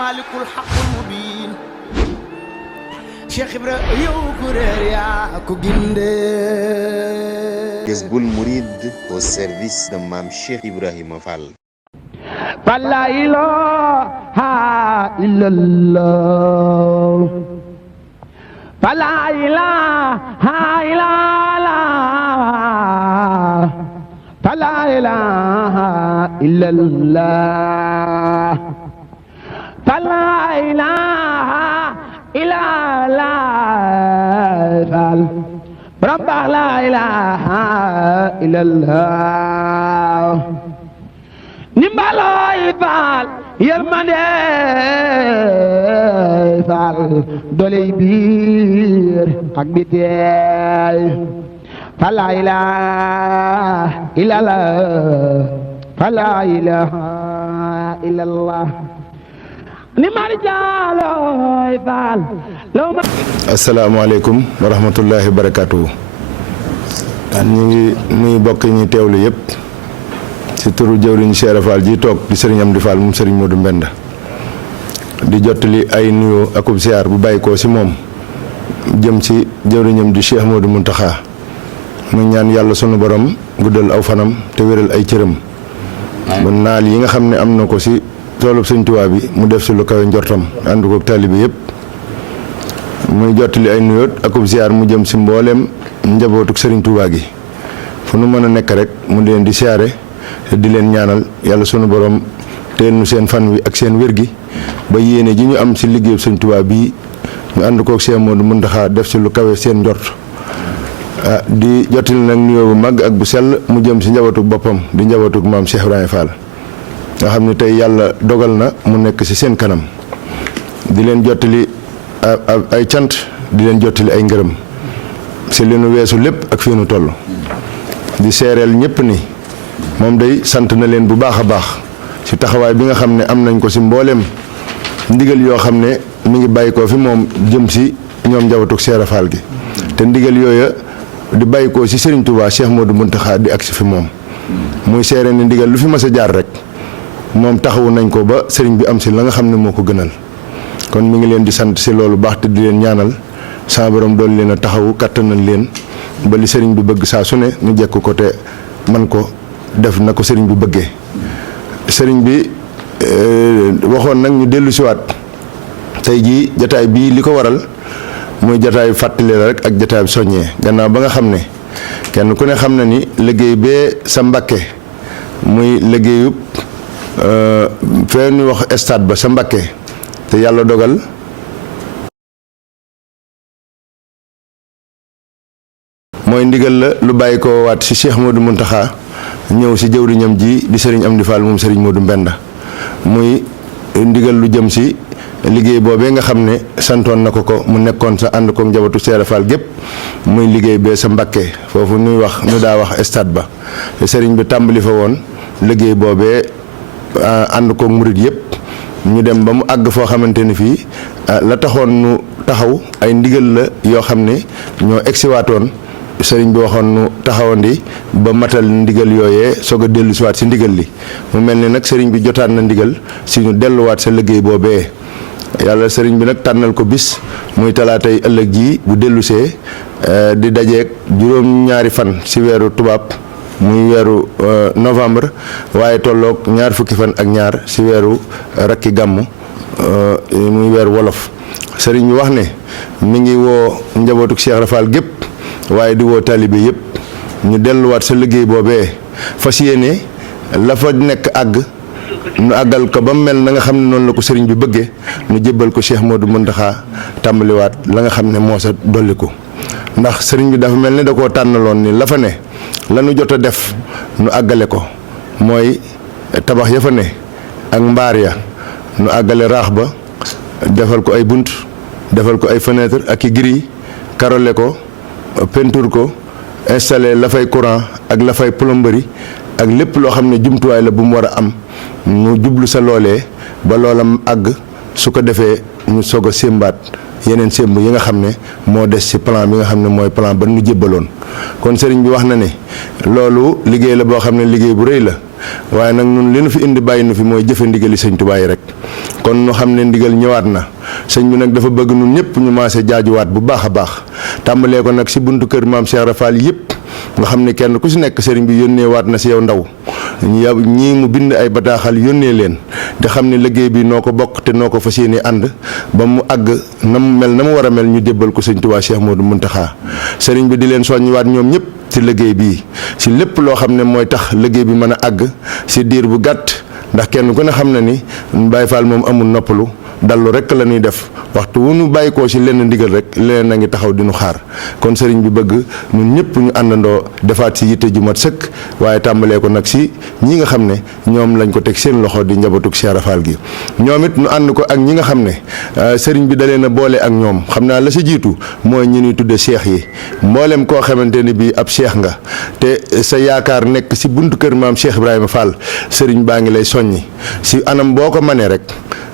malikul haqqul mubin Cheikh Ibra yow ku réer yaa ko ginde Jazboul Mouride au service de Mame Cheikh Ibrahima Fall. La ilaha illallah la ilaha illallah la ilaha illallah la ilaha illallah Rabba la ilaha illallah Nimbaloy Fall yërmande Fall doley biir ak bitey Fall la ilaha illallah Fall la ilaha illallah Nimbal Jaloy Fall asalaamaaleykum wa rahmatullahi wa barakaatuhu ñu ngi nuyu bokk ñi teewlu yëpp ci turu jëwriñ Cheikh Fall ji toog di sëriñ Amdi Fall moom sëriñ Modou Mbenda di jottali ay nuyoo akub ziar bu bàyyi ko ci moom jëm ci jëwriñam di Cheikh Modou Mountakha mu ñaan yàlla sunu borom guddal aw fanam te wéral ay cëram ba naal yi nga xam ne am na ko ci toolub Sëriñ Tuubaa bi mu def ci lu kawe njortam ànd ko taalibe yëpp muy jottali ay nuyoo akub ziar mu jëm ci mbooleem njabootuk Sëriñ Tuubaa gi fu nu mën a nekk rek mu leen di siyaare di leen ñaanal yàlla sunu borom teel nu seen fan wi ak seen wér gi ba yéene ji ñu am ci liggéeyu Sëriñ Tuubaa bii ñu ànd koog Cheikh Modou Mountakha def ci lu kawe seen njort di jottali nag nuyoo bu mag ak bu sell mu jëm ci njabootuk boppam di njabootuk maam Cheikh Ibrahima Fall nga xam ne tey yàlla dogal na mu nekk ci seen kanam di leen jottali ay cant di leen jottali ay ngërëm ci li nu weesu lépp ak fii nu toll di seereel ñëpp ni moom day sant na leen bu baax a baax ci taxawaay bi nga xam ne am nañ ko ci mbooleem ndigal yoo xam ne mi ngi bàyyi ko fi moom jëm ci ñoom njabootug Cheikh Fall gi te ndigal yooya di bàyyi ko ci Serigne Touba Cheikh Modou Mountakha di agsi fi moom muy seere ni ndigal lu fi mas a jaar rek moom taxawu nañ ko ba Serigne bi am ci la nga xam ne moo ko gënal kon mi ngi leen di sant ci loolu baax te di leen ñaanal sa borom doon leen a taxawu kattanal leen ba li Serigne bi bëgg saa su ne ñu jekk ko te man ko def na ko sëriñ bi bëggee sëriñ bi waxoon nag ñu dellu siwaat tey jii jataay bii li ko waral muy jataayu fàttali la rek ak jataayu soññee gannaaw ba nga xam ne kenn ku ne xam na ni liggéey bee sa Mbàkke muy liggéeyub fee ñu wax stade ba sa Mbàkke te yàlla dogal mooy ndigal la lu bàyyi ko waat ci Cheikh Modou Mountakha ñëw ci jëwriñam ji di sëriñ Amdi Fall moom sëriñ Modou Mbenda muy ndigal lu jëm ci liggéey boobee nga xam ne santoon na ko mu nekkoon sa ànd ko njabootu Cheikh Fall gépp muy liggéey bee sa Mbàkke foofu ñu daa wax stade ba te sëriñ bi tàmbali fa woon liggéey boobee ànd ko murit yëpp ñu dem ba mu àgg foo xamante ni fii la taxoon nu taxaw ay ndigal la yoo xam ne ñoo egsiwaatoon sëriñ bi waxoon nu taxawandi ba matal ndigal yooyee soog a dellu siwaat si ndigal li mu mel ni nag sëriñ bi jotaat na ndigal si ñu delluwaat sa liggéey boobee yàlla sëriñ bi nag tànnal ko bis muy talaatay ëllëg ji bu dellusee di dajeeg juróom-ñaari fan si weeru tubaab muy weeru novembre waaye tolloog ñaar fukki fan ak ñaar si weeru rakki gàmm muy weeru wolof sëriñ bi wax ne mi ngi woo njabootuk Cheikh Rafal gépp waaye di woo taalibe yëpp ñu delluwaat sa liggéey boobee fas yéene la fa nekk àgg nu àggal ko ba mel na nga xam ne noonu la ko sëriñ bi bëggee nu jébbal ko Cheikh Modou Mountakha tàmbaliwaat la nga xam ne moo sa dolliku ndax sëriñ bi dafa mel ni da koo tànnaloon ni la fa ne la nu jot a def nu àggale ko mooy tabax ya fa ne ak mbaar ya nu àggale raax ba defal ko ay bunt defal ko ay fenêtre ak i gris karole ko peinture ko installé la fay courant ak la fay plomberie ak lépp loo xam ne jumtuwaay la bu mu war a am ñu jublu sa loolee ba loolam àgg su ko defee ñu soog a sémbaat yeneen sémb yi nga xam ne moo des ci plan bi nga xam ne mooy plan ba nu jébbaloon kon sëriñ bi wax na ne loolu liggéey la boo xam ne liggéey bu rëy la waaye nag ñun li nu fi indi bàyyi nu fi mooy jëfe ndigali sëñ Tuubaa yi rek kon ñu xam ne ndigal ñëwaat na sëñ bi nag dafa bëgg ñun ñëpp ñu maase jaajuwaat bu baax a baax tàmbalee ko nag si buntu kër maam Cheikh Rafal yëpp nga xam ne kenn ku si nekk sëriñ bi yónnee waat na si yow ndaw ñii mu bind ay bataaxal yónnee leen te xam ne liggéey bi noo ko bokk te noo ko fas yéene ànd ba mu àgg na mu mel na mu war a mel ñu jébbal ko sëñ Tuubaa Cheikh Modou Mountakha sëriñ bi di leen soññiwaat ñoom ñëpp ci liggéey bii si lépp loo xam ne mooy tax liggéey bi mën a àgg si diir bu gàtt ndax kenn ku ne xam na ni Baye Fall moom amul noppalu dallu rek la ñuy def waxtu wu ñu bàyyi ko ci lenn ndigal rek leneen na ngi taxaw di ñu xaar kon sëriñ bi bëgg ñun ñëpp ñu àndandoo defaat ci yitte ju mat sëkk waaye tàmbalee ko nag ci ñi nga xam ne ñoom lañ ko teg seen loxo di njabootug Cheikh Rafal gi ñoom it ñu ànd ko ak ñi nga xam ne sëriñ bi da leen a boole ak ñoom xam naa la sa jiitu mooy ñi ñuy tudde cheikh yi mboolem koo xamante ni bii ab cheikh nga te sa yaakaar nekk ci buntu kër maam Cheikh Ibrahima Fall sëriñ baa ngi lay soññi ci anam boo ko mënee rek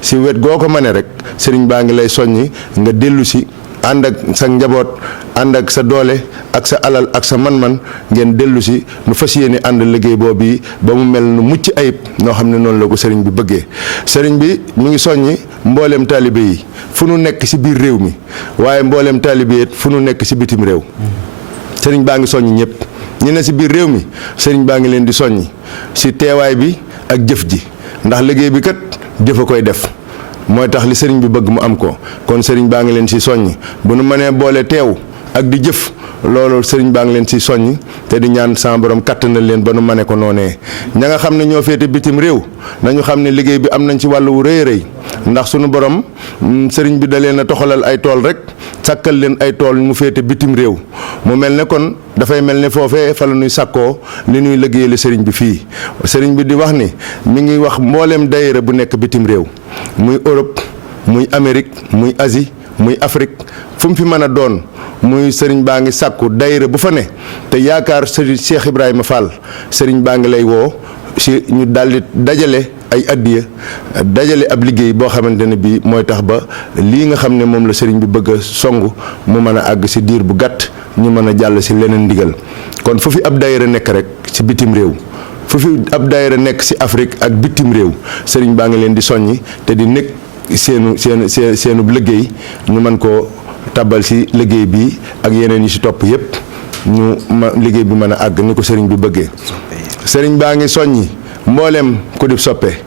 si wet goo ko mënee rek sëriñ baa ngi lay soññi nga dellu si ànd ak sa njaboot ànd ak sa doole ak sa alal ak sa man-man ngeen dellu si nu fas yéene ànd liggéey boobu yi ba mu mel nu mucc ayib noo xam ne noonu la ko sëriñ bi bëggee sëriñ bi mu ngi soññi mbooleem taalibe yi fu nu nekk si biir réew mi waaye mbooleem taalibe yi fu nu nekk si bitim réew sëriñ baa ngi soññi ñëpp ñi ne si biir réew mi sëriñ baa ngi leen di soññi si teewaay bi ak jëf ji ndax liggéey bi kat jëf a koy def mooy tax li sëriñ bi bëgg mu am ko kon sëriñ baa ngi leen si soññi bu nu mënee boole teew ak di jëf loolu sëriñ baa ngi leen si soññi te di ñaan sama borom kattanal leen ba nu mëne ko noonee ña nga xam ne ñoo féete bitim réew nañu xam ne liggéey bi am nañ ci wàllu wu rëy rëy ndax sunu borom sëriñ bi da leen a toxalal ay tool rek sàkkal leen ay tool mu féete bitim réew mu mel ne kon dafay mel ne foofee fa la ñuy sàkkoo li ñuy liggéeyale sëriñ bi fii sëriñ bi di wax ni mi ngi wax mbooleem daayira bu nekk bitim réew muy Europe muy Amérique muy Asie muy Afrique fu mu fi mën a doon muy sëriñ baa ngi sàkku daayira bu fa ne te yaakaar sëriñ Cheikh Ibrahima Fall sëriñ baa ngi lay woo si ñu daldi dajale ay addiya dajale ab liggéey boo xamante ne bii mooy tax ba lii nga xam ne moom la sëriñ bi bëgg a song mu mën a àgg si diir bu gàtt ñu mën a jàll si leneen ndigal kon fu fi ab daayira nekk rek si bitim réew fu fi ab daayira nekk si Afrique ak bitim réew sëriñ baa ngi leen di soññi te di nekk seenu liggéey ñu mën koo tàbbal si liggéey bi ak yeneen yi si topp yépp ñu liggéey bi mën a àgg ni ko sëriñ bi bëggee sëriñ baa ngi soññi mbooleem ku di soppe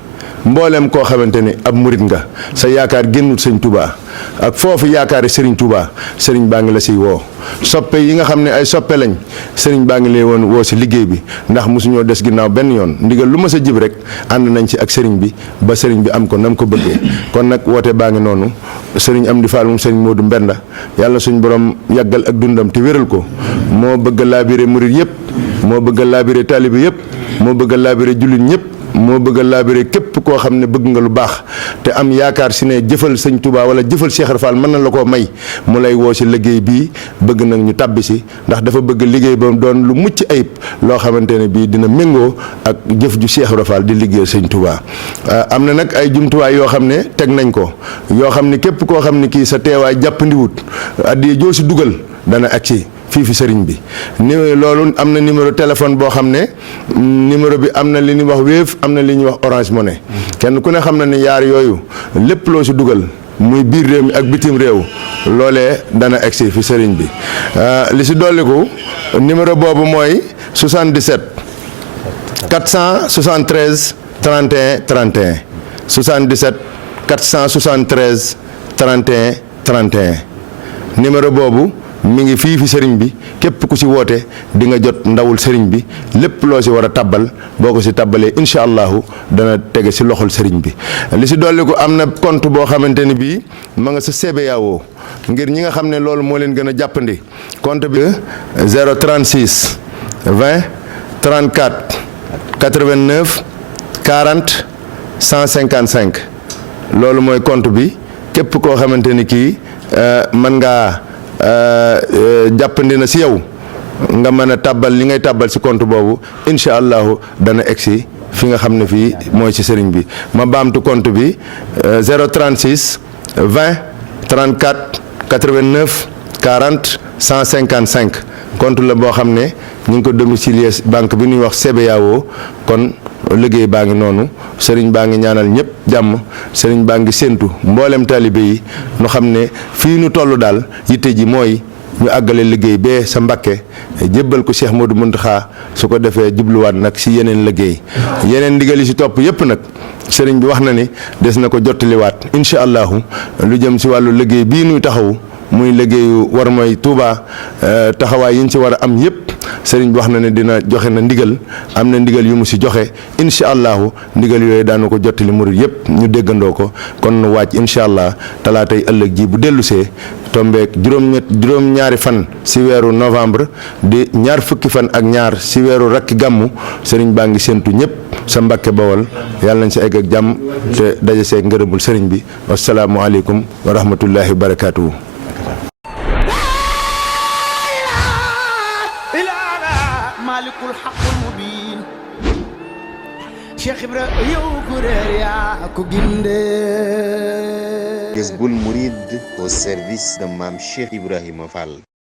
mbooleem koo xamante ni ab murit nga sa yaakaar génnut sëñ Touba ak foofu yaakaari sëriñ Touba sëriñ baa ngi la siy woo soppe yi nga xam ne ay soppe lañ sëriñ baa ngi lay woon woo si liggéey bi ndax mosuñoo des ginnaaw benn yoon ndigal lu ma sa jib rek ànd nañ ci ak sëriñ bi ba sëriñ bi am ko nam ko bëggee kon nag woote baa ngi noonu sëriñ Amdi Fall moom sëriñ Modou Mbenda yàlla suñ borom yàggal ak dundam te wéral ko moo bëgg a laabire murit yëpp moo bëgg a laabire taalibe yëpp moo bëgg a laabire jullit ñëpp moo bëgg a laabire képp koo xam ne bëgg nga lu baax te am yaakaar si ne jëfal sëñ Touba wala jëfal Cheikh Rafal mën na la koo may mu lay woo si liggéey bii bëgg nag ñu tàbbi si ndax dafa bëgg liggéey ba doon lu mucc ayib loo xamante ne bii dina méngoo ak jëf ju Cheikh Rafal di liggéeyal sëñ Touba. am na nag ay jumtuwaay yoo xam ne teg nañ ko yoo xam ne képp koo xam ne kii sa teewaay jàppandiwut addi joo si dugal dana agsi fii fi sëriñ bi ni loolu am na numéro téléphone boo xam ne numéro bi am na li ñuy wax Wave am na li ñuy wax Orange Money kenn ku ne xam na ni yaar yooyu lépp loo si dugal muy biir réew mi ak bitim réew loolee dana egsi fi sëriñ bi li si dolliku numéro boobu mooy 77 473 31 31 77 473 31 31 numéro boobu mi ngi fii fi sëriñ bi képp ku ci woote di nga jot ndawul sëriñ bi lépp loo ci war a tabbal boo ko ci tabbalee incha allahu dana tege ci loxol sëriñ bi li ci dolli ko am na compte boo xamante ni bii ma nga sa CBAO ngir ñi nga xam ne loolu moo leen gën a jàppandi compte bi 036 20 34 89 40 155 loolu mooy compte bi képp koo xamante ni kii mën ngaa jàppandi na si yow nga mën a tàbbal li ngay tàbbal si compte boobu incha allahu dana egsi fi nga xam ne fii mooy ci sëriñ bi ma baamtu compte bi 036 20 34 89 40 155 compte la boo xam ne ñu ngi ko domicilier banque bi ñuy wax CBAO. kon liggéey baa ngi noonu sëriñ baa ngi ñaanal ñëpp jàmm sëriñ baa ngi séentu mboolem taalibe yi nu xam ne fii nu toll daal yitte ji mooy ñu àggale liggéey bee sa Mbàkke jébbal ko Cheikh Modou Mountakha su ko defee jubluwaat nag si yeneen liggéey yeneen ndigal yi si topp yëpp nag sëriñ bi wax na ni des na ko jottaliwaat incha allahu lu jëm si wàllu liggéey bii nuy taxawu muy liggéeyu war mooy Touba taxawaay yi ñu si war a am yëpp sëriñ bi wax na ne dina joxe na ndigal am na ndigal yu mu si joxe incha allahu ndigal yooyu daanu ko jottali murid yëpp ñu déggandoo ko kon nu wàcc incha allah talaatay ëllëg ji bu dellusee tombeek juróom-ñaari fan si weeru novembre di ñaar fukki fan ak ñaar si weeru rakki gàmmu sëriñ baa ngi séentu ñëpp sa Mbàkke Bawol yàlla nañ si egg ak jàmm te daje seeg ngërëmul sëriñ bi wasalaamualeykum wa rahmatullahi wa barakaatuhu. malikul haqqul mubin Cheikh Ibra yow ku réer yaa ko ginde Jazboul Mouride au service de Mame Cheikh Ibrahima Fall.